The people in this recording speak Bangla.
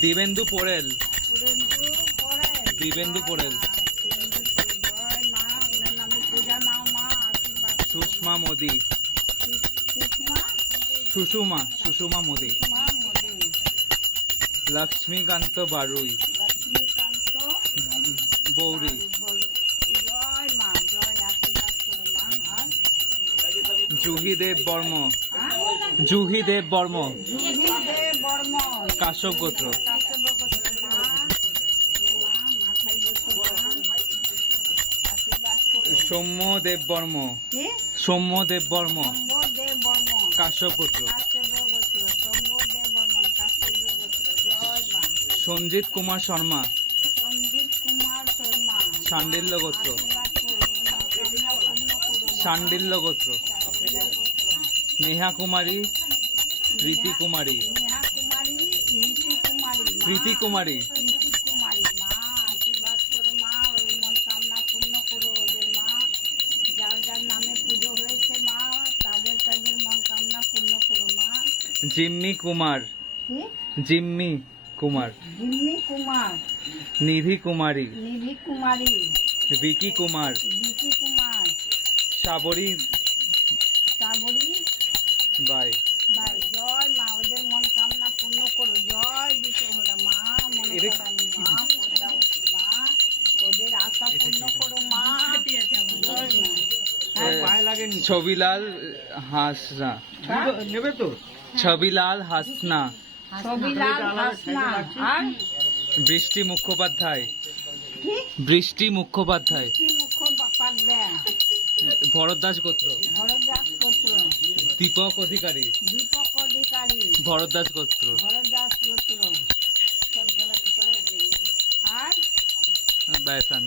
দিবেন্দু পোড়েল। দিবেন্দু পোড়েল। সুষমা মোদি। সুষমা সুষুমা মোদি। লক্ষ্মীকান্ত বারুই। বৌরি বল- জয় মা জয় আশীর্বাদ করো মা আর জুহি দেব বর্ম। হ্যাঁ? জুহি দেব বর্ম। কাশ্যপ গোত্র। সৌম্য দেব বর্ম। সৌম্য দেব বর্ম। কাশ্যপ গোত্র। সঞ্জিত কুমার শর্মা। সন্দীপ কুমার শর্মা। শাণ্ডিল্য গোত্র। করো গোত্র। নেহা কুমারী প্রীতি কুমারী প্রীতি কুমারী জিম্মি Kumar Jimmy Kumar Jimmy Kumar Nidhi Kumari Nidhi Kumari Vicky Kumar Vicky Kumar Sabri Shrabani by. ভাই জয় মা ওদের মনকামনা পূর্ণ করো। জয় বিশ্বহরা মা মা পদ্মাবতী মা ওদের আশা পূর্ণ করো মা। জয় মা। ছবিলাল হাসনা। নেবে তো? ছবিলাল হাসনা। ছবিলাল হাসনা। আর? বৃষ্টি মুখোপাধ্যায়। বৃষ্টি মুখোপাধ্যায়। কি মুখ দাস গোত্র। ভরদাস গোত্র। দীপক অধিকারী। দীপক অধিকারী। ভরদ্বাস গোত্র। ভরদাস গোত্র। আর? ব্যাসান